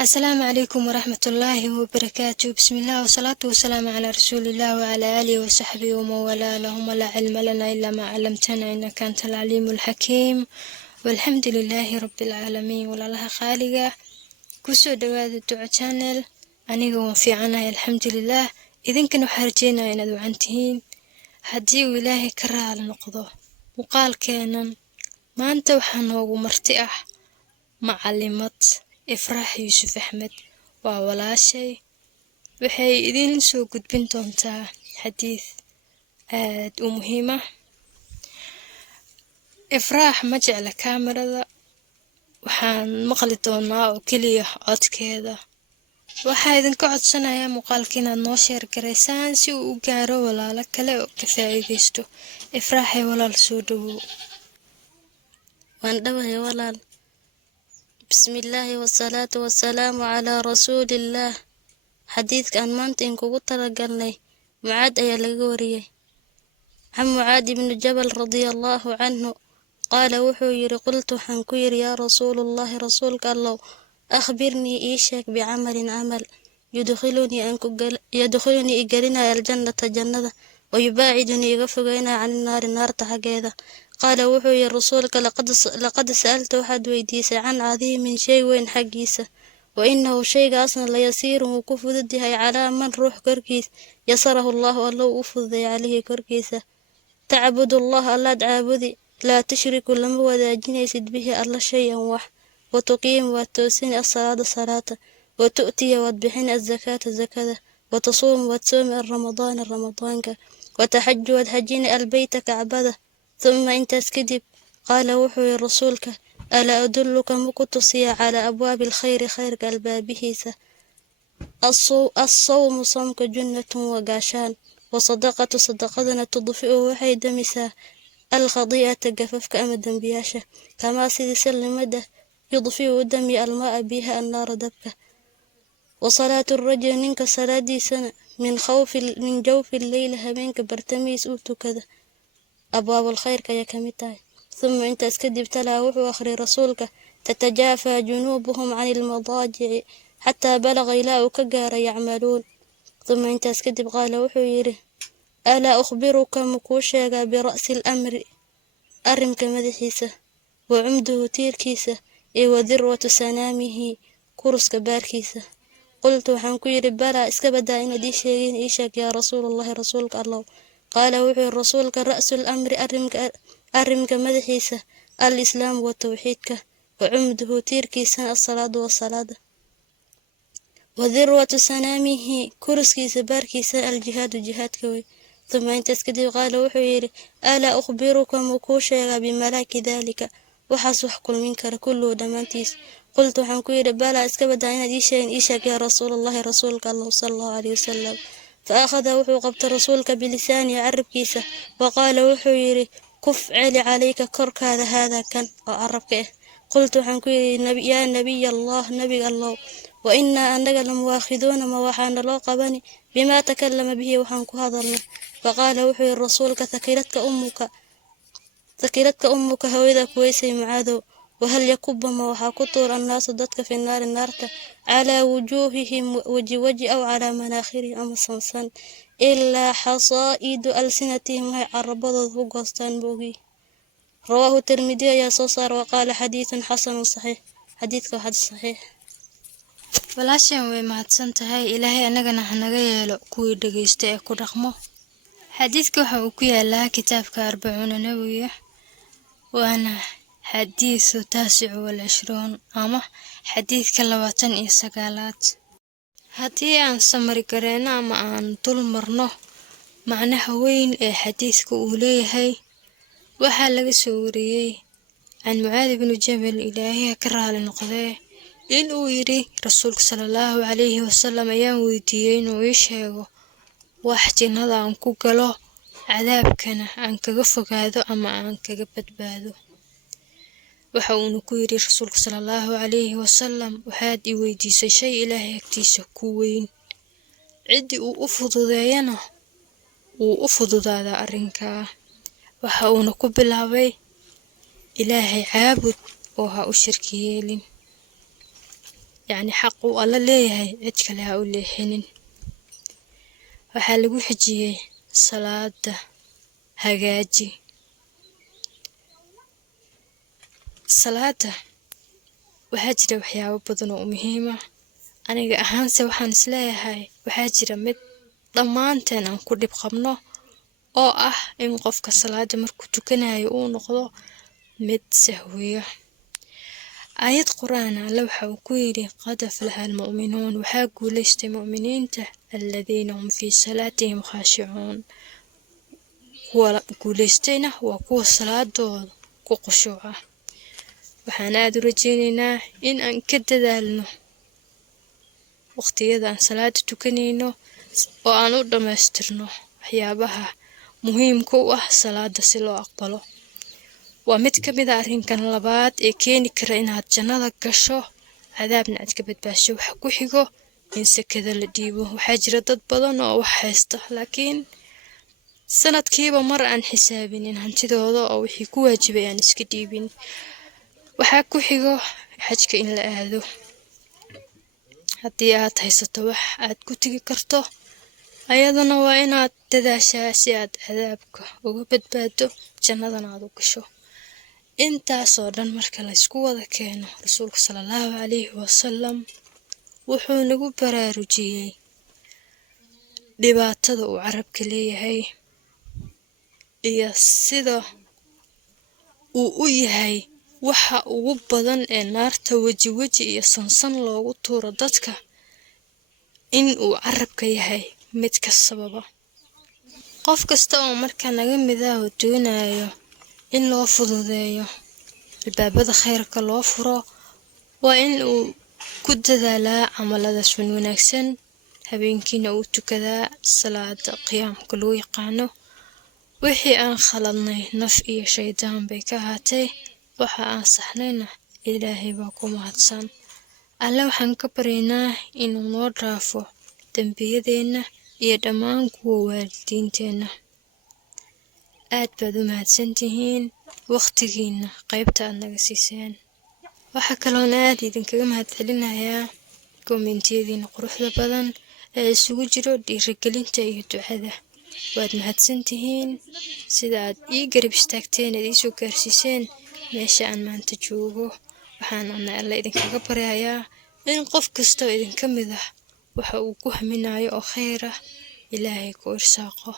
السلام عليكم ورحمة الله وبركاته. بسم الله والصلاة والسلام على رسول الله وعلى آله وصحبه ومن والاه. اللهم لا علم لنا إلا ما علمتنا إنك أنت العليم الحكيم، والحمد لله رب العالمين. والله خالقه كسو دواد الدعاء channel aniga waan fiicanahay alxamdulilah. idinkana waxaan rajeynayaa inaad wacantihiin haddii uu ilaahay ka raali noqdo. muuqaalkeenan maanta waxaa noogu marti ah macalimad Ifraax Yuusuf Axmed. waa walaashay, waxay idin soo gudbin doontaa xadiis aad u muhiim ah. Ifraax ma jecla kaamirada, waxaan maqli doonaa oo keliya codkeeda. waxaa idinka codsanayaa muuqaalka inaad noo sheer garaysaan si uu u gaaro walaalo kale oo ka faa'iidaysto. Ifraaxay walaal soo dhawow. waan dhawahay walaal. bismillaahi wasalaatu wasalaamu calaa rasuulillaah. xadiidkaan maanta inkugu talagalnay mucaad ayaa laga wariyey. can mucaad ibnu jabal radiallaahu canhu qaala wuxuu yidhi qultu waxaan ku yidhi yaa rasuulullaahi rasuulka allow akhbirnii ii sheeg bicamalin camal yudkhilunii igelinaya aljannata jannada wayubaacidunii iga fogeynaya cani naari naarta xaggeeda. qaala wuxuu yidhi rasuulka laqad sa'alta waxaad weydiisay can cadiimin shay weyn xaggiisa, wa innahu shaygaasna layasiirun wuu ku fudud yahay calaa man ruux korkiis yasarahu allaahu allow u fududay calayhi korkiisa. tacbudullah allaad caabudi, laa tushriku lama wadaajinaysid bihi alla shay-an wax, wa tuqiimu waad toosini assalaada salaata, wa tu'tiya waad bixini azakaata zakada, wa tasuumu waad soomi alramadaana ramadaanka, wa taxaju waad xajini albeyta kacbada. ثم intaas kadib qaala wuxuu yidhi rasuulka alaa adulluka maku tusiya calaa abwaabi alkhayri khayrka albaabihiisa. assawmu soomka junnatun waa gaashaan, wasadaqatu sadaqadana tudfi'u waxay damisaa alkhadi'ata gafafka ama dembiyaasha, kamaa sidii sallimada yudfi'u u damiya almaa'a biyaha annaara dabka. wasalaatu rajuli ninka salaadiisana min jawfi lleyli habeenka bartamihiis uu tukada abwaabul khayrka ayaa ka mid tahay. uma intaas kadib talaa wuxuu akhriyay rasuulka tatajaafaa junuubuhum cani ilmadaajici xataa balaqa ilaa uu ka gaara yacmaluun. uma intaas kadib qaala wuxuu yidhi alaa ukhbiruka makuu sheegaa bira'si lamri arrinka madaxiisa, wa cumduhu tiirkiisa, iyo wa dirwatu sanaamihi kuruska baarkiisa. qultu waxaan ku yidhi balaa iska badaa inaad ii sheegin ii sheeg yaa rasuulallahi rasuulka allow. qaala wuxuu yidhi rasuulka ra'sul amri arrinka madaxiisa alislaamu wa tawxiidka, wa cumduhu tiirkiisana assalaadu wasalaada, wa dirwatu sanaamihi kuruskiisa baarkiisana aljihaadu jihaadka wey. uma intaas kadib qaala wuxuu yidhi alaa ukhbiruka makuu sheegaa bimalaaki daalika waxaas wax kulmin kara kulluhu dhammaantiis. qultu waxaan ku yidhi balaa iska badaa inaad ii sheegin ii sheeg yaa rasuulallahi rasuulka allah sala allahu calayhi wasalam. فأخذ وحو قبط رسولك بلسانه عربكيسة وقال وحو يري كف علي عليك كرك هذا كان عربك. قلت حنكو يا نبي الله نبي الله وإنا أنك لمواخذون ما وحان الله قبني بما تكلم به وحنكو هذا الله. فقال وحو رسولك ثكلتك أمك هوذا كويسي معاذو وهل يكب ما وحا كطور الناس ضدك في النار النارته على وجوههم وجه أو على مناخرهم أم صنصان إلا حصائد ألسنتهم هي عربضة وقصتان بوغي. رواه الترمذي يا صوصار وقال حديث حسن صحيح. حديثك حديث صحيح. walaashan way mahadsan tahay. ilaahay anagana hanaga yeelo kuwii dhageysta ee ku dhaqmo. xadiidka waxa uu ku yaalaa kitaabka 40 nawawiya, waana حديث 29 ama xadiidka 29aad. haddii aan samari gareyno ama aan dul marno macnaha weyn ee xadiidka uu leeyahay, waxaa laga soo wariyey can mucaad ibnu jabal ilaahay ka raali noqdee inuu yidhi rasuulka sallallahu calayhi wasallam ayaan weydiiyey inuu ii sheego wax jannada aan ku galo, cadaabkana aan kaga fogaado ama aan kaga badbaado. waxa uuna ku yidhi rasuulka sallallahu calayhi wasallam waxaad i weydiisay shay ilaahay agtiisa ku weyn, ciddii uu u fududeeyana wuu u fududaadaa arrinkaa. waxa uuna ku bilaabay ilaahay caabud oo ha u shirki yeelin. yacni xaq uu alla leeyahay cid kale ha u leexinin. waxaa lagu xijiyey salaada hagaaji. salaada waxaa jira waxyaabo badan oo muhiim ah. aniga ahaanse waxaan isleeyahay waxaa jira mid dhammaanteen aan ku dhib qabno oo ah in qofka salaada markuu tukanayo uu noqdo mid sahwiya. aayad qur'aan alle waxa uu ku yidhi qad aflaha almu'minuun, waxaa guulaystay mu'miniinta aladiina hum fii salaatihim khaashicuun. kuwa guulaystayna waa kuwa salaadooda ku khushuuca. waxaan aad u rajaynaynaa in aan ka dadaalno waqtiyada aan salaada tukanayno oo aan u dhammaystirno waxyaabaha muhiimka u ah salaada si loo aqbalo. waa mid ka mid a arrinkan labaad ee keeni kara inaad jannada gasho cadaabna aad ka badbaasho. waxa ku xigo in sakada la dhiibo. waxaa jira dad badan oo wax haysta laakiin sanadkiiba mar aan xisaabinin hantidooda oo wixii ku waajibay aan iska dhiibin. waxaa ku xigo xajka in la aado. haddii aad haysato wax aad ku tegi karto ayadana waa inaad dadaashaa si aad cadaabka uga badbaado jannadana aad u gasho. intaasoo dhan marka la isku wada keeno rasuulka sallallahu calayhi wasalam wuxuu nagu baraarujiyey dhibaatada uu carabka leeyahay iyo sida uu u yahay waxa ugu badan ee naarta weji weji iyo sansan loogu tuuro dadka, in uu carabka yahay mid ka sababa. qof kasta oo marka naga mid ah oo doonayo in loo fududeeyo albaabada khayrka loo furo waa in uu ku dadaalaa camaladaas wanaagsan. habeenkiina uu tukadaa salaada qiyaamka loo yaqaano. wixii aan khaladnay naf iyo shaydaan bay ka ahaatay, waxa aan saxnayna ilaahay baa ku mahadsan. alle waxaan ka baryaynaa inuu noo dhaafo dembiyadeenna iyo dhammaan kuwa waalidiinteenna. aad baad u mahadsantihiin waqtigiina qaybta aad naga siiseen. waxaa kaloon aad idinkaga mahadcelinayaa kommentiyadiina quruxda badan ee isugu jiro dhiirigelinta iyo ducada. waad mahadsantihiin sida aad ii garab istaagteen eed iisoo gaarsiiseen meesha aan maanta joogo. waxaan alle idinkaga baryayaa in qof kastoo idinka mid ah waxa uu ku haminayo oo khayr ah ilaahay ku irsaaqo.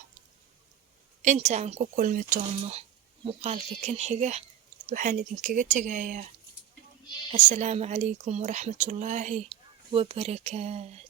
inta aan ku kulmi doono muuqaalka kan xiga waxaan idinkaga tegayaa assalaamu calaykum waraxmatullaahi wabarakaatu.